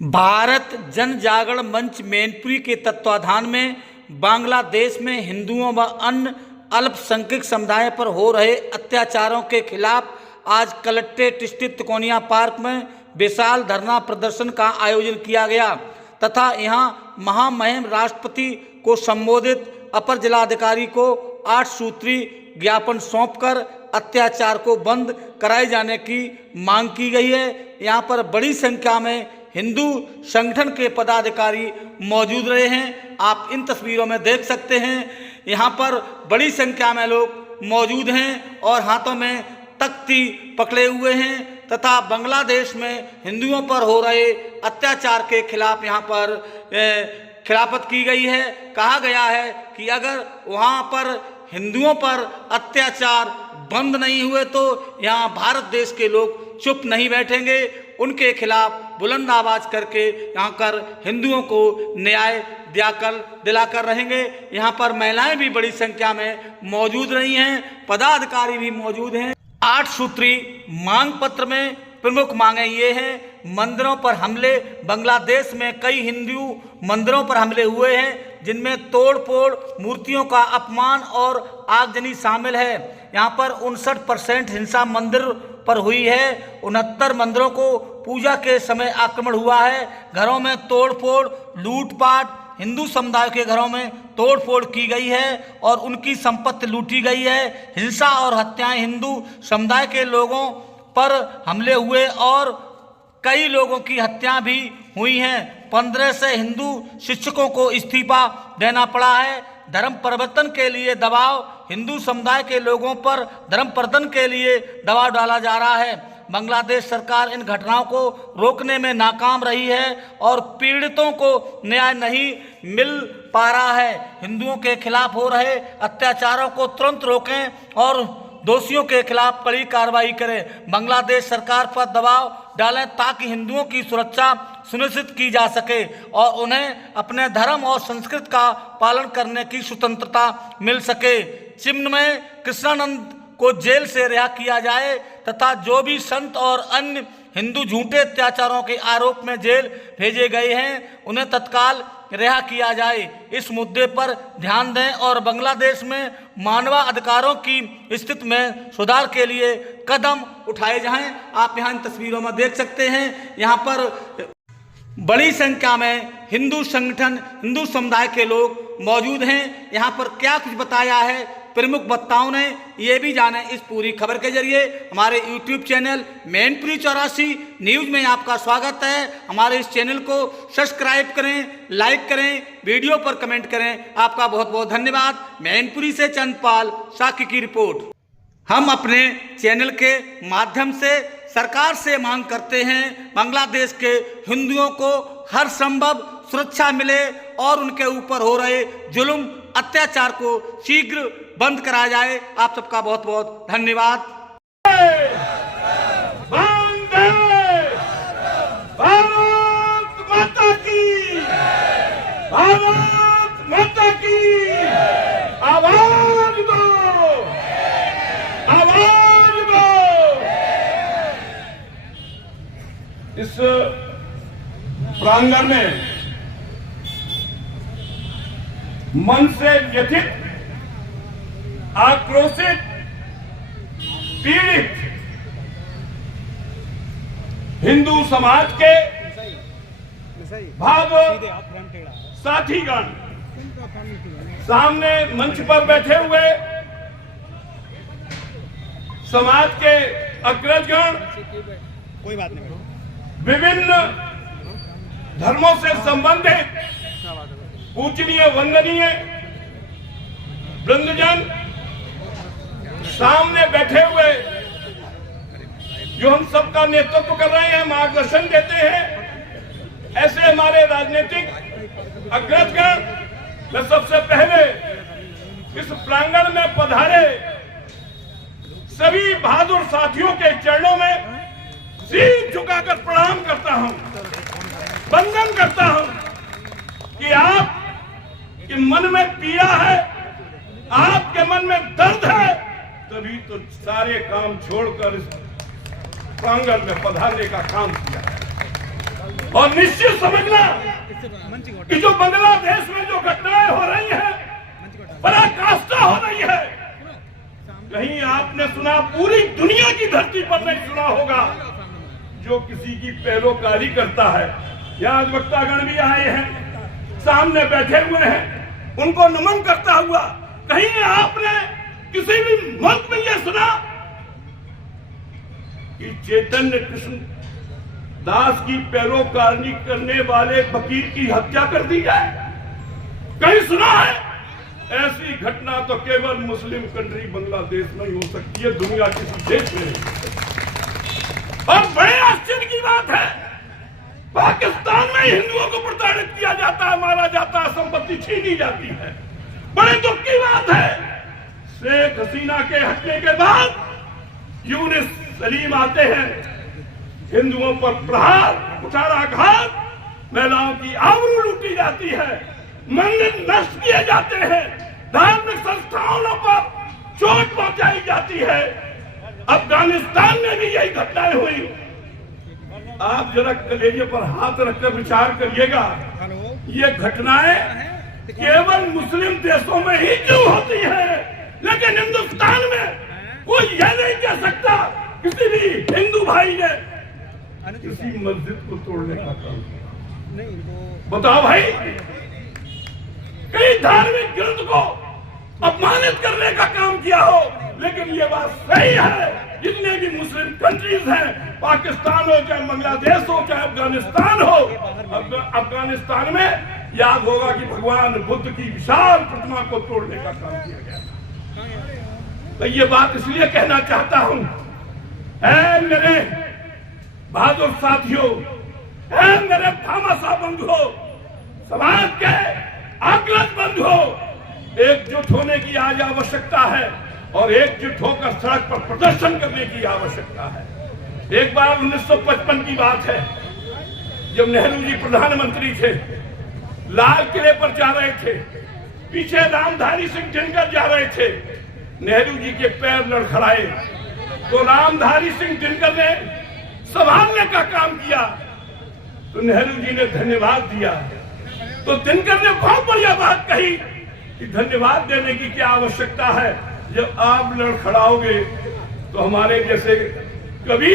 भारत जन जागरण मंच मैनपुरी के तत्वाधान में बांग्लादेश में हिंदुओं व अन्य अल्पसंख्यक समुदाय पर हो रहे अत्याचारों के खिलाफ आज कलेक्ट्रेट स्थित तिकोनिया पार्क में विशाल धरना प्रदर्शन का आयोजन किया गया तथा यहां महामहिम राष्ट्रपति को संबोधित अपर जिलाधिकारी को 8 सूत्री ज्ञापन सौंपकर अत्याचार को बंद कराए जाने की मांग की गई है। यहां पर बड़ी संख्या में हिंदू संगठन के पदाधिकारी मौजूद रहे हैं। आप इन तस्वीरों में देख सकते हैं, यहाँ पर बड़ी संख्या में लोग मौजूद हैं और हाथों में तख्ती पकड़े हुए हैं तथा बांग्लादेश में हिंदुओं पर हो रहे अत्याचार के खिलाफ यहाँ पर खिलाफत की गई है। कहा गया है कि अगर वहाँ पर हिंदुओं पर अत्याचार बंद नहीं हुए तो यहाँ भारत देश के लोग चुप नहीं बैठेंगे, उनके खिलाफ बुलंद आवाज करके यहाँ कर हिंदुओं को न्याय दिलाकर रहेंगे। यहाँ पर महिलाएं भी बड़ी संख्या में मौजूद रही हैं, पदाधिकारी भी मौजूद हैं। 8 सूत्री मांग पत्र में प्रमुख मांगे ये हैं, मंदिरों पर हमले। बांग्लादेश में कई हिंदू मंदिरों पर हमले हुए हैं जिनमें तोड़-फोड़, मूर्तियों का अपमान और आगजनी शामिल है। यहाँ पर 59% हिंसा मंदिर पर हुई है। 69 मंदिरों को पूजा के समय आक्रमण हुआ है। घरों में तोड़-फोड़, लूटपाट, हिंदू समुदाय के घरों में तोड़-फोड़ की गई है और उनकी संपत्ति लूटी गई है। हिंसा और हत्याएं हिंदू समुदाय के लोगों पर हमले हुए और कई लोगों की हत्या भी हुई हैं। 15 से हिंदू शिक्षकों को इस्तीफा देना पड़ा है। धर्म परिवर्तन के लिए दबाव, हिंदू समुदाय के लोगों पर धर्म परिवर्तन के लिए दबाव डाला जा रहा है। बांग्लादेश सरकार इन घटनाओं को रोकने में नाकाम रही है और पीड़ितों को न्याय नहीं मिल पा रहा है। हिंदुओं के खिलाफ हो रहे अत्याचारों को तुरंत रोकें और दोषियों के खिलाफ कड़ी कार्रवाई करें। बांग्लादेश सरकार पर दबाव डालें ताकि हिंदुओं की सुरक्षा सुनिश्चित की जा सके और उन्हें अपने धर्म और संस्कृति का पालन करने की स्वतंत्रता मिल सके। चिम्न में कृष्णानंद को जेल से रिहा किया जाए तथा जो भी संत और अन्य हिंदू झूठे अत्याचारों के आरोप में जेल भेजे गए हैं उन्हें तत्काल रिहा किया जाए। इस मुद्दे पर ध्यान दें और बांग्लादेश में मानवाधिकारों की स्थिति में सुधार के लिए कदम उठाए जाएं। आप यहाँ इन तस्वीरों में देख सकते हैं, यहाँ पर बड़ी संख्या में हिंदू संगठन, हिंदू समुदाय के लोग मौजूद हैं। यहाँ पर क्या कुछ बताया है प्रमुख वक्ताओं ने, ये भी जाने इस पूरी खबर के जरिए। हमारे YouTube चैनल मैनपुरी 84 न्यूज़ में आपका स्वागत है। हमारे इस चैनल को सब्सक्राइब करें, लाइक करें, वीडियो पर कमेंट करें। आपका बहुत बहुत धन्यवाद। मैनपुरी से चंदपाल साकी की रिपोर्ट। हम अपने चैनल के माध्यम से सरकार से मांग करते हैं बांग्लादेश के हिंदुओं को हर संभव सुरक्षा मिले और उनके ऊपर हो रहे जुल्म अत्याचार को शीघ्र बंद कराया जाए। आप सबका बहुत बहुत धन्यवाद। भारत माता की, भारत माता की आवाज दो, आवाज दो। इस प्रांगण में मन से व्यथित, आक्रोशित, पीड़ित हिंदू समाज के भाव साथीगण सामने मंच पर बैठे हुए समाज के अग्रजगण, कोई बात नहीं, विभिन्न धर्मों से संबंधित पूजनीय वंदनीय वृंदजन सामने बैठे हुए जो हम सबका नेतृत्व कर रहे हैं, मार्गदर्शन देते हैं, ऐसे हमारे राजनीतिक अग्रजगण, मैं सबसे पहले इस प्रांगण में पधारे सभी बहादुर साथियों के चरणों में सिर झुकाकर प्रणाम करता हूं, वंदन करता हूं कि आप के मन में पीड़ा है, आपके मन में दर्द है, तभी तो सारे काम छोड़कर इस प्रांगण में पधारने का काम किया है। और निश्चित समझना कि जो बांग्लादेश में जो घटनाएं हो रही हैं, पराकाष्ठा हो रही है, कहीं आपने सुना, पूरी दुनिया की धरती पर नहीं सुना होगा, जो किसी की पैरोकारी करता है। यहाँ वक्तागण भी आए हैं, सामने बैठे हुए हैं, उनको नमन करता हुआ कहीं आपने किसी भी मुल्क में यह सुना कि चैतन्य कृष्ण दास की पैरोकारी करने वाले फकीर की हत्या कर दी जाए? कहीं सुना है? ऐसी घटना तो केवल मुस्लिम कंट्री बांग्लादेश में ही हो सकती है, दुनिया किसी देश में नहीं। और बड़े आश्चर्य की बात है, पाकिस्तान में हिंदुओं को प्रताड़ित किया जाता है, मारा जाता है, संपत्ति छीनी जाती है। बड़े दुख की बात है, शेख हसीना के हटने के बाद यूनिस सलीम आते हैं, हिंदुओं पर प्रहार, कुठाराघात, महिलाओं की आबरू लूटी जाती है, मंदिर नष्ट किए जाते हैं, धार्मिक संस्थानों पर चोट पहुंचाई जाती है। अफगानिस्तान में भी यही घटनाएं हुई। आप जरा कलेजे पर हाथ रखकर विचार करिएगा, ये घटनाएं केवल मुस्लिम देशों में ही क्यों होती है, लेकिन हिंदुस्तान में कोई यह नहीं कह सकता किसी भी हिंदू भाई ने किसी मस्जिद को तोड़ने का काम किया। बताओ भाई, कई धार्मिक ग्रंथ को अपमानित करने का काम किया हो, लेकिन ये बात सही है, जितने भी मुस्लिम कंट्रीज हैं, पाकिस्तान हो चाहे बांग्लादेश हो चाहे अफगानिस्तान हो, अफगानिस्तान में याद होगा कि भगवान बुद्ध की विशाल प्रतिमा को तोड़ने का काम किया गया। तो ये बात इसलिए कहना चाहता हूं, ऐ मेरे बहादुर साथियों, ऐ मेरे भामाशाह बंधुओं, समाज के अग्रज बंधुओं, एकजुट होने की आज आवश्यकता है और एकजुट होकर सड़क पर प्रदर्शन करने की आवश्यकता है। एक बार 1955 की बात है, जब नेहरू जी प्रधानमंत्री थे, लाल किले पर जा रहे थे, पीछे रामधारी सिंह दिनकर जा रहे थे, नेहरू जी के पैर लड़खड़ाए तो रामधारी सिंह दिनकर ने संभालने का काम किया, तो नेहरू जी ने धन्यवाद दिया। तो दिनकर ने बहुत बढ़िया बात कही कि धन्यवाद देने की क्या आवश्यकता है, जब आप लड़खड़ाओगे तो हमारे जैसे कवि,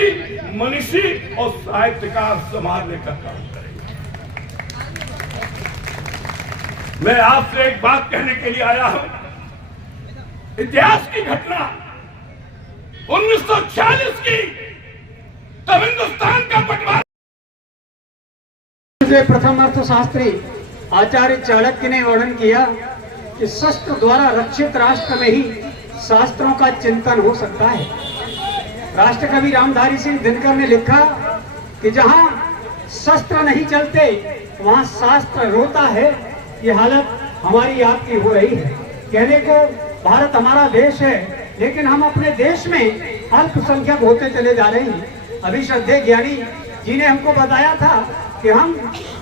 मनीषी और साहित्यकार संभालने का काम करेंगे। मैं आपसे एक बात कहने के लिए आया हूं, इतिहास की घटना 1946 की, तब हिंदुस्तान का बंटवारा। प्रथम अर्थशास्त्री आचार्य चाणक्य ने वर्णन किया कि शस्त्र द्वारा रक्षित राष्ट्र में ही शास्त्रों का चिंतन हो सकता है। राष्ट्रकवि रामधारी सिंह दिनकर ने लिखा कि जहां शस्त्र नहीं चलते वहां शास्त्र रोता है। ये हालत हमारी आपकी हो रही है। कहने को भारत हमारा देश है, लेकिन हम अपने देश में अल्पसंख्यक होते चले जा रहे हैं। अभी श्रद्धेय ज्ञानी जी ने हमको बताया था कि हम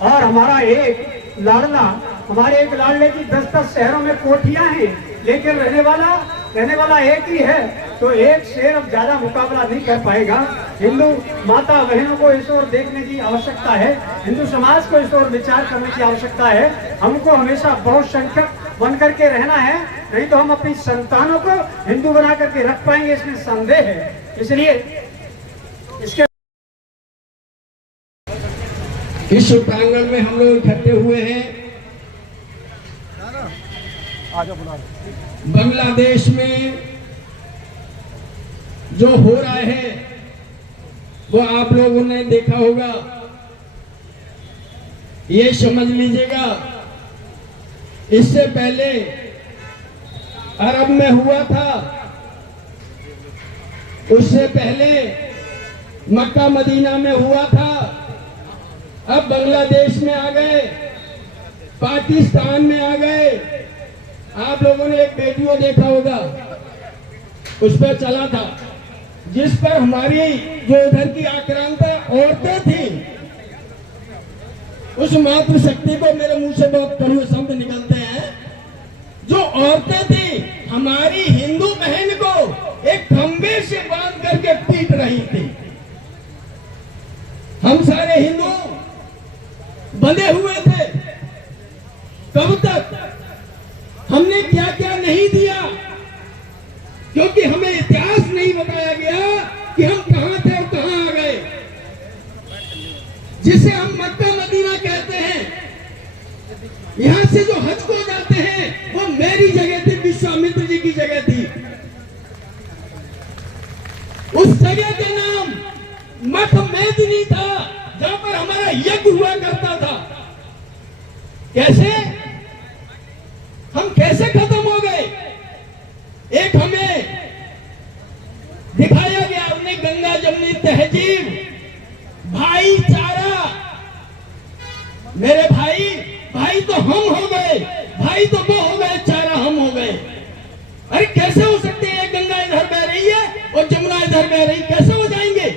और हमारा एक लाडला, हमारे एक लाडले की 10-10 शहरों में कोठियां हैं, लेकिन रहने वाला एक ही है, तो एक शेर अब ज्यादा मुकाबला नहीं कर पाएगा। हिंदू माता बहनों को इस ओर देखने की आवश्यकता है, हिंदू समाज को इस ओर विचार करने की आवश्यकता है। हमको हमेशा बहुसंख्यक बन करके रहना है, नहीं तो हम अपनी संतानों को हिंदू बना करके रख पाएंगे, इसमें संदेह है। इसलिए इसके इस प्रांगण में हम लोग इकट्ठे हुए हैं। बांग्लादेश में जो हो रहा है वो आप लोगों ने देखा होगा। ये समझ लीजिएगा, इससे पहले अरब में हुआ था, उससे पहले मक्का मदीना में हुआ था, अब बांग्लादेश में आ गए, पाकिस्तान में आ गए। आप लोगों ने एक वीडियो देखा होगा, उस पर चला था, जिस पर हमारी जो इधर की आक्रांता औरतें थी, उस मातृशक्ति को मेरे मुंह से बहुत कड़वे शब्द निकलते हैं, जो औरतें थी हमारी हिंदू बहन को एक खंबे से बांध करके पीट रही थी। हम सारे हिंदू बंधे हुए थे। कब तक? हमने क्या क्या नहीं दिया, क्योंकि हमें इतिहास नहीं बताया गया कि हम कहां थे और कहां आ गए। जिसे हम मक्का मदीना कहते हैं, यहां से जो हज को जाते हैं वो मेरी जगह थी, विश्वामित्र जी की जगह थी। उस जगह के नाम मठ मेदिनी था, जहां पर हमारा यज्ञ हुआ करता था। कैसे हम कैसे खत्म हो गए? एक हमें दिखाया गया, हमने गंगा जमुनी तहजीब, भाईचारा। मेरे भाई, भाई तो हम हो गए, भाई तो वो हो गए, चारा हम हो गए। अरे कैसे हो सकते हैं? गंगा इधर बह रही है और जमुना इधर बह रही, कैसे हो जाएंगे?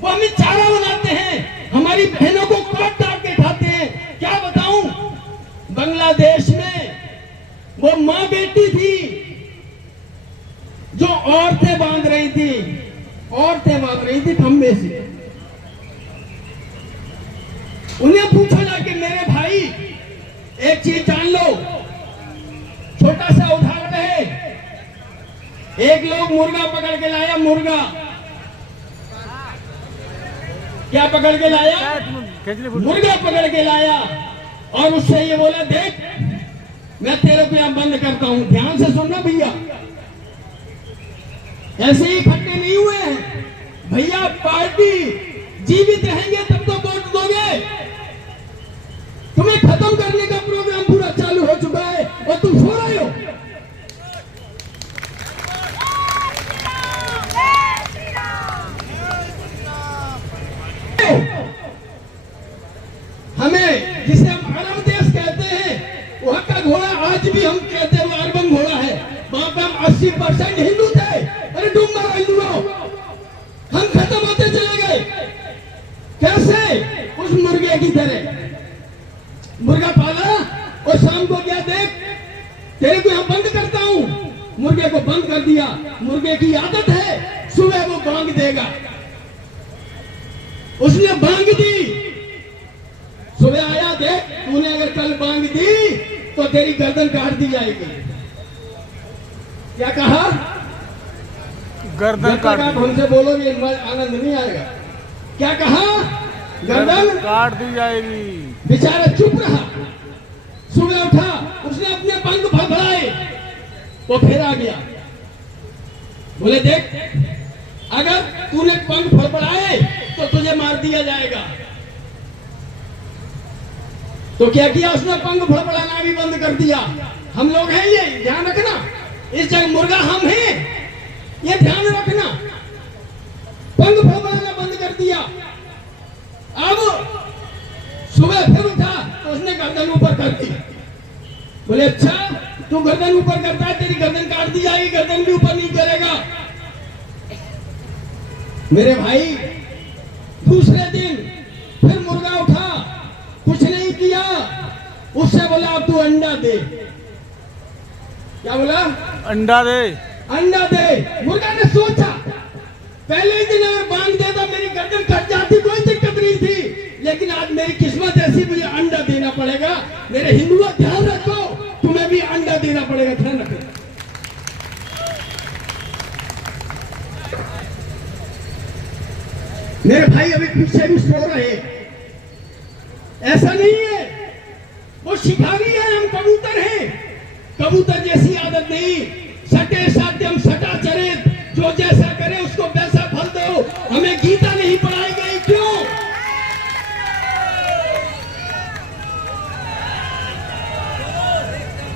वो हमें चारा बनाते हैं, हमारी बहनों को काट काट के खाते हैं। क्या बताऊं, बांग्लादेश में वो मां बेटी थी जो औरतें बांध रही थी, औरतें बांध रही थी खंबे से। उन्हें पूछा जाके, मेरे भाई एक चीज जान लो, छोटा सा उदाहरण है। एक लोग मुर्गा पकड़ के लाया, मुर्गा क्या पकड़ के लाया? मुर्गा पकड़ के लाया और उससे ये बोला, देख मैं तेरे को यहां बंद करता हूं, ध्यान से सुनना भैया, ऐसे ही इकट्ठे नहीं हुए हैं भैया। पार्टी जीवित रहेंगे तब तो वोट दोगे। तुम्हें खत्म करने का प्रोग्राम पूरा चालू हो चुका है और तुम सो रहे हो। हमें जिसे हम अरब देश कहते हैं, वहां का घोड़ा आज भी हम कहते हैं वो अरबन घोड़ा है। वहां पे हम 80% हिंदू थे। अरे डूब मारो हिंदुओं, हम खत्म होते चले गए। कैसे? उस मुर्गे की तरह मुर्गा पाला और शाम को क्या, देख तेरे को यहां बंद करता हूं। मुर्गे को बंद कर दिया। मुर्गे की आदत है सुबह वो बांग देगा। उसने बांग दी, सुबह आया, देख तूने अगर कल बांग दी तो तेरी गर्दन काट दी जाएगी। क्या कहा? गर्दन काट। आप हमसे बोलोगे आनंद नहीं आएगा। क्या कहा? गर्दन काट दी जाएगी। बेचारा चुप रहा। सुबह उठा, उसने अपने पंख फड़फड़ाए, वो फिर आ गया। बोले देख अगर तूने पंख फड़फड़ाए तो तुझे मार दिया जाएगा। तो क्या किया उसने? पंख फड़फड़ाना भी बंद कर दिया। हम लोग हैं, ये ध्यान रखना, इस जगह मुर्गा हम हैं, ये ध्यान रखना। पंख फड़फड़ाना बंद कर दिया। अब सुबह फिर उठा तो उसने गर्दन ऊपर कर दी। बोले अच्छा तू गर्दन ऊपर करता है, तेरी गर्दन काट दी जाएगी, गर्दन भी ऊपर नहीं करेगा। मेरे भाई दूसरे दिन फिर मुर्गा उठा, कुछ नहीं किया, उससे बोला अब तू अंडा दे। क्या बोला? अंडा दे, अंडा दे। मुर्गा ने सोचा पहले ही दिन अगर बांध देता मेरी गर्दन कट जाती, कोई दिक्कत नहीं थी, लेकिन आज मेरी किस्मत ऐसी, मुझे अंडा देना पड़ेगा। मेरे हिंदुओं ध्यान रखो, तुम्हें भी अंडा देना पड़ेगा, ध्यान रखो। मेरे भाई अभी पीछे भी सो रहे, ऐसा नहीं है, वो शिकारी है, हम कबूतर हैं। कबूतर जैसी आदत नहीं, सटे साध्यम सटा चरित, जो जैसा करे उसको वैसा फल दो। हमें गीता नहीं पढ़ाई गई, क्यों?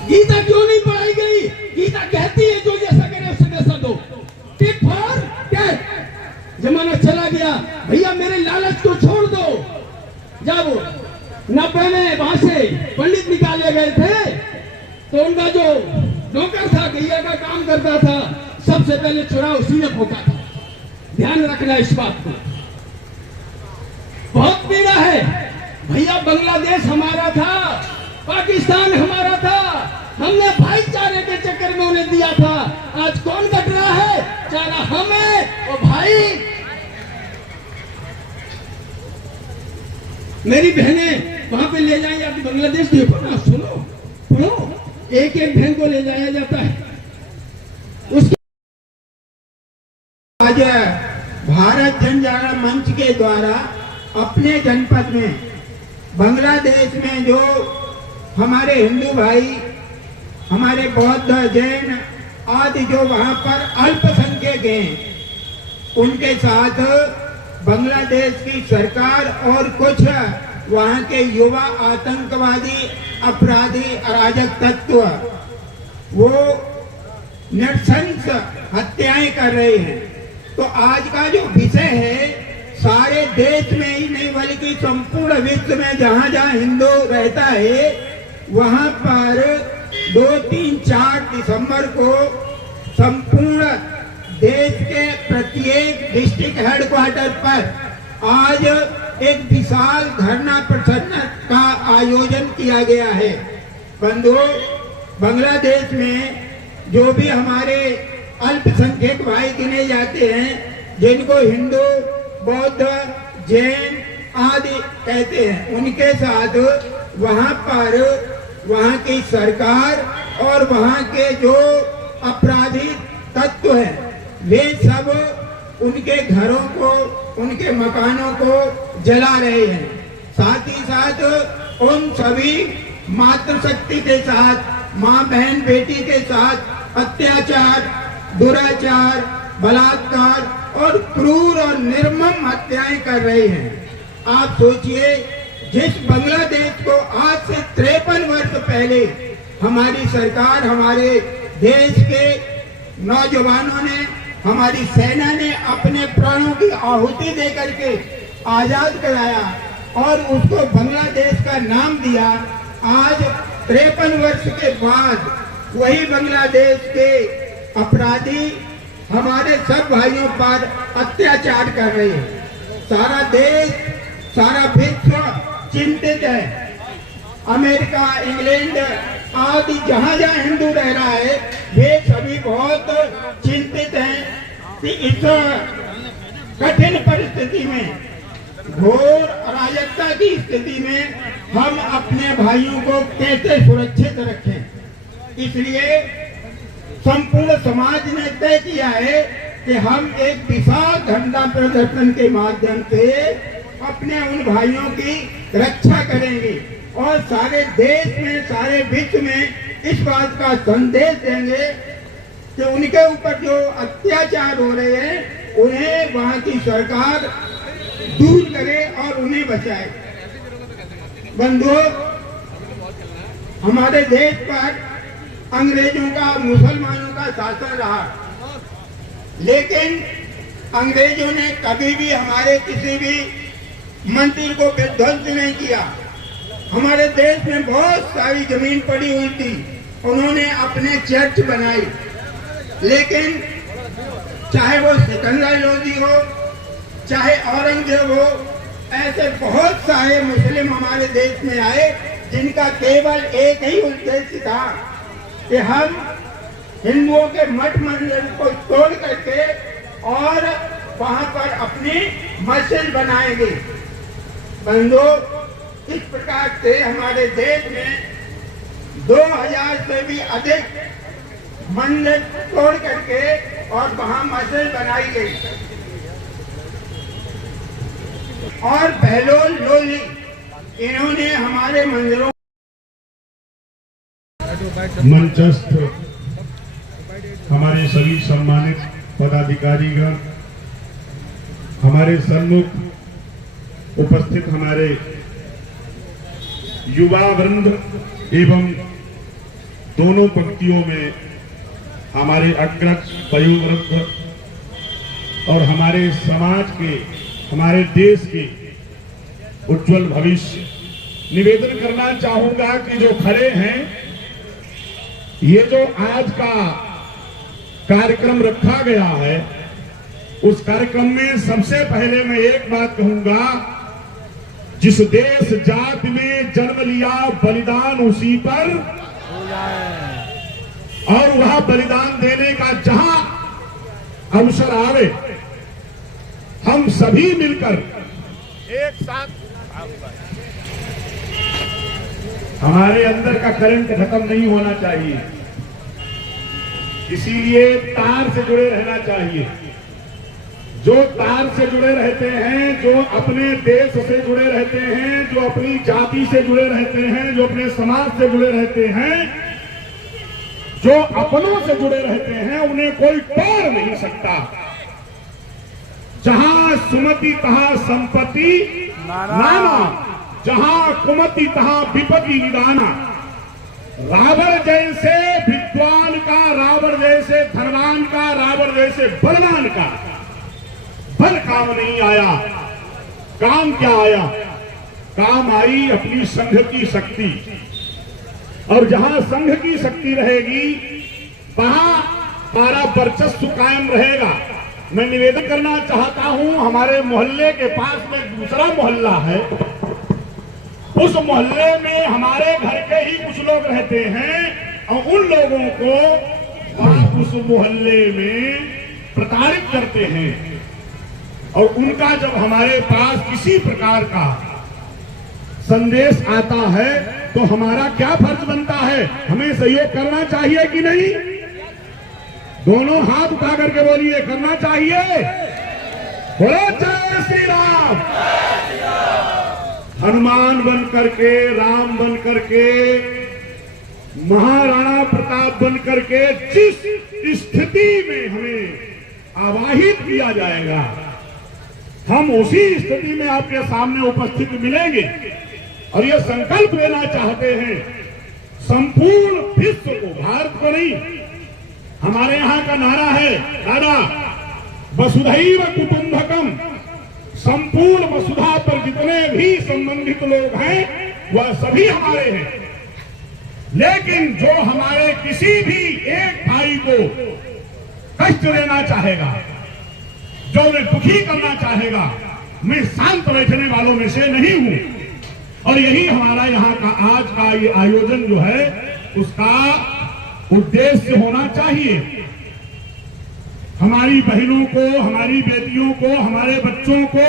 गीता क्यों नहीं पढ़ाई गई? गीता कहती है जो जैसा करे उसको वैसा दो। टिक फॉर टैट। जमाना चला गया भैया, मेरे लालच को छोड़ दो। जब 90 में वहां से पंडित निकाले गए थे तो उनका जो नौकर था, गैया का काम करता था, सबसे पहले चुरा उसी ने फूका था। ध्यान रखना इस बात को, बहुत पीड़ा है भैया। बांग्लादेश हमारा था, पाकिस्तान हमारा था, हमने भाईचारे के चक्कर में उन्हें दिया था। आज कौन कट रहा है? चारा हमें और भाई। मेरी बहनें वहां पे ले जाएंगे, आप बांग्लादेश देखो ना, सुनो पढ़ो, एक एक बहन को ले जाया जाता है। उसके आज भारत जन जागरण मंच के द्वारा अपने जनपद में बांग्लादेश में जो हमारे हिंदू भाई, हमारे बौद्ध, जैन आदि जो वहां पर अल्पसंख्यक हैं, उनके साथ बांग्लादेश की सरकार और कुछ वहां के युवा आतंकवादी, अपराधी, अराजक तत्व वो नृशंस हत्याएं कर रहे हैं। तो आज का जो विषय है, सारे देश में ही नहीं बल्कि संपूर्ण विश्व में जहां जहां हिंदू रहता है, वहां पर 2, 3, 4 दिसंबर को संपूर्ण देश के प्रत्येक डिस्ट्रिक्ट हेडक्वार्टर पर आज एक विशाल धरना प्रदर्शन का आयोजन किया गया है। बंधुओं, बांग्लादेश में जो भी हमारे अल्पसंख्यक भाई गिने जाते हैं, जिनको हिंदू, बौद्ध, जैन आदि कहते हैं, उनके साथ वहां पर वहां की सरकार और वहां के जो अपराधी तत्व हैं, वे सब उनके घरों को, उनके मकानों को जला रहे हैं। साथ ही साथ उन सभी मातृशक्ति के साथ, माँ बहन बेटी के साथ अत्याचार, दुराचार, बलात्कार और क्रूर और निर्मम हत्याएं कर रहे हैं। आप सोचिए, जिस बांग्लादेश को आज से 53 वर्ष पहले हमारी सरकार, हमारे देश के नौजवानों ने, हमारी सेना ने अपने प्राणों की आहुति देकर के आजाद कराया और उसको बांग्लादेश का नाम दिया। आज 53 वर्ष के बाद वही बांग्लादेश के अपराधी हमारे सब भाइयों पर अत्याचार कर रहे हैं। सारा देश, सारा विश्व चिंतित है। अमेरिका, इंग्लैंड आदि जहां जहां हिंदू रह रहा है, वे सभी बहुत चिंतित हैं कि इस कठिन परिस्थिति में, घोर अराजकता की स्थिति में हम अपने भाइयों को कैसे सुरक्षित रखें। इसलिए संपूर्ण समाज ने तय किया है कि हम एक विशाल धरना प्रदर्शन के माध्यम से अपने उन भाइयों की रक्षा करेंगे और सारे देश में, सारे विश्व में इस बात का संदेश देंगे कि उनके ऊपर जो अत्याचार हो रहे हैं, उन्हें वहां की सरकार दूर करे और उन्हें बचाए। बंधुओं, हमारे देश पर अंग्रेजों का, मुसलमानों का शासन रहा, लेकिन अंग्रेजों ने कभी भी हमारे किसी भी मंदिर को विध्वंस नहीं किया। हमारे देश में बहुत सारी जमीन पड़ी हुई थी, उन्होंने अपने चर्च बनाई, लेकिन चाहे वो सिकंदर लोधी हो, चाहे औरंगजेब हो, ऐसे बहुत सारे मुस्लिम हमारे देश में आए जिनका केवल एक ही उद्देश्य था कि हम हिंदुओं के मठ मंदिर को तोड़ करके और वहां पर अपनी मस्जिद बनाएंगे। बंधुओं, इस प्रकार से हमारे देश में 2000 से भी अधिक मंदिर तोड़ करके और वहां मस्जिद बनाई गई। और बहलोल लोधी, इन्होंने हमारे मंदिरों मंचस्थ हमारे सभी सम्मानित पदाधिकारीगण, हमारे सम्मुख उपस्थित हमारे युवा वृंद एवं दोनों पंक्तियों में हमारे अग्रज वयोवृद्ध और हमारे समाज के, हमारे देश के उज्जवल भविष्य, निवेदन करना चाहूंगा कि जो खड़े हैं, ये जो आज का कार्यक्रम रखा गया है, उस कार्यक्रम में सबसे पहले मैं एक बात कहूंगा, जिस देश जाति में जन्म लिया बलिदान उसी पर और वह बलिदान देने का जहां अवसर आवे, हम सभी मिलकर एक साथ हमारे अंदर का करंट खत्म नहीं होना चाहिए, इसीलिए तार से जुड़े रहना चाहिए। जो तार से जुड़े रहते हैं, जो अपने देश से जुड़े रहते हैं, जो अपनी जाति से जुड़े रहते हैं, जो अपने समाज से जुड़े रहते हैं, जो अपनों से जुड़े रहते हैं, उन्हें कोई तोड़ नहीं सकता। जहां सुमति तहां संपत्ति नाना, जहां कुमति तहां विपत्ति निदाना। रावण जैसे विद्वान का, रावण जैसे धनवान का, रावण जैसे बलवान का बल काम नहीं आया। काम क्या आया? काम आई अपनी संघ की शक्ति। और जहां संघ की शक्ति रहेगी वहां हमारा वर्चस्व कायम रहेगा। मैं निवेदन करना चाहता हूं, हमारे मोहल्ले के पास में दूसरा मोहल्ला है, उस मोहल्ले में हमारे घर के ही कुछ लोग रहते हैं और उन लोगों को आप उस मोहल्ले में प्रताड़ित करते हैं। और उनका जब हमारे पास किसी प्रकार का संदेश आता है तो हमारा क्या फर्ज बनता है? हमें सहयोग करना चाहिए कि नहीं? दोनों हाथ उठा करके बोलिए, करना चाहिए। बोलो जय श्री राम। हनुमान बन करके, राम बन करके, महाराणा प्रताप बन करके जिस स्थिति में हमें आवाहित किया जाएगा, हम उसी स्थिति में आपके सामने उपस्थित मिलेंगे। और ये संकल्प लेना चाहते हैं संपूर्ण विश्व को, भारत को नहीं। हमारे यहाँ का नारा है, दादा, वसुधैव कुटुंबकम। संपूर्ण वसुधा पर जितने भी संबंधित लोग हैं वह सभी हमारे हैं। लेकिन जो हमारे किसी भी एक भाई को कष्ट देना चाहेगा, जो उन्हें दुखी करना चाहेगा, मैं शांत बैठने वालों में से नहीं हूं। और यही हमारा यहाँ का आज का ये आयोजन जो है उसका उद्देश्य होना चाहिए। हमारी बहनों को, हमारी बेटियों को, हमारे बच्चों को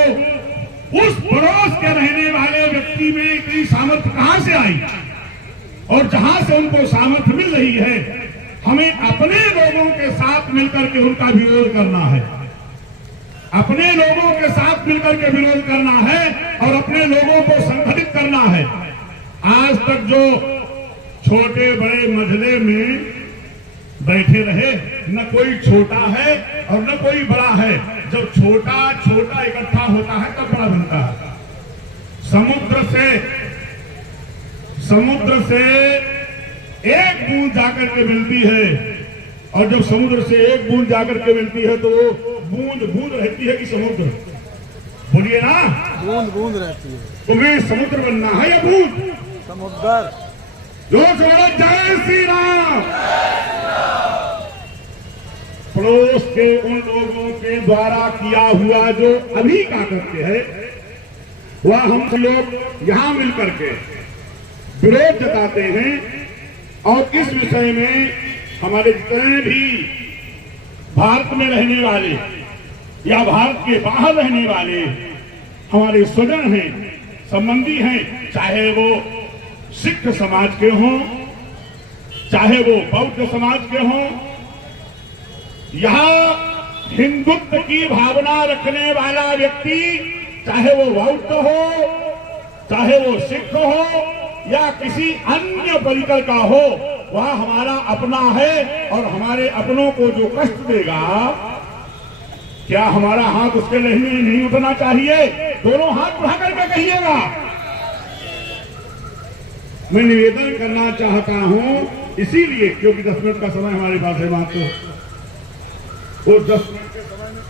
उस पड़ोस के रहने वाले व्यक्ति में इतनी सामर्थ्य कहां से आई? और जहां से उनको सामर्थ्य मिल रही है, हमें अपने लोगों के साथ मिलकर के उनका विरोध करना है। अपने लोगों के साथ मिलकर के विरोध करना है और अपने लोगों को संगठित करना है। आज तक जो छोटे बड़े मजले में बैठे रहे, न कोई छोटा है और न कोई बड़ा है। जब छोटा छोटा इकट्ठा होता है तब बड़ा बनता है। समुद्र से एक बूंद जाकर के मिलती है, और जब समुद्र से एक बूंद जाकर के मिलती है तो वो बूंद बूंद रहती है कि समुद्र? बोलिए ना, बूंद बूंद रहती है। तुम्हें समुद्र बनना है या बूंद? समुद्र। जो बोलो जय श्री राम। पड़ोस के उन लोगों के द्वारा किया हुआ जो अभी का करते हैं, वह हम लोग यहां मिलकर के विरोध जताते हैं। और इस विषय में हमारे जितने भी भारत में रहने वाले या भारत के बाहर रहने वाले हमारे स्वजन हैं, संबंधी हैं, चाहे वो सिख समाज के हों, चाहे वो बौद्ध समाज के हों, यहाँ हिंदुत्व की भावना रखने वाला व्यक्ति, चाहे वो बौद्ध हो, चाहे वो सिख हो या किसी अन्य परिकर का हो, वह हमारा अपना है। और हमारे अपनों को जो कष्ट देगा, क्या हमारा हाथ उसके लिए नहीं उठना चाहिए? दोनों हाथ उठा करके कहिएगा। मैं निवेदन करना चाहता हूं, इसीलिए क्योंकि 10 मिनट का समय हमारे पास है मात्र, वो 10 मिनट के समय में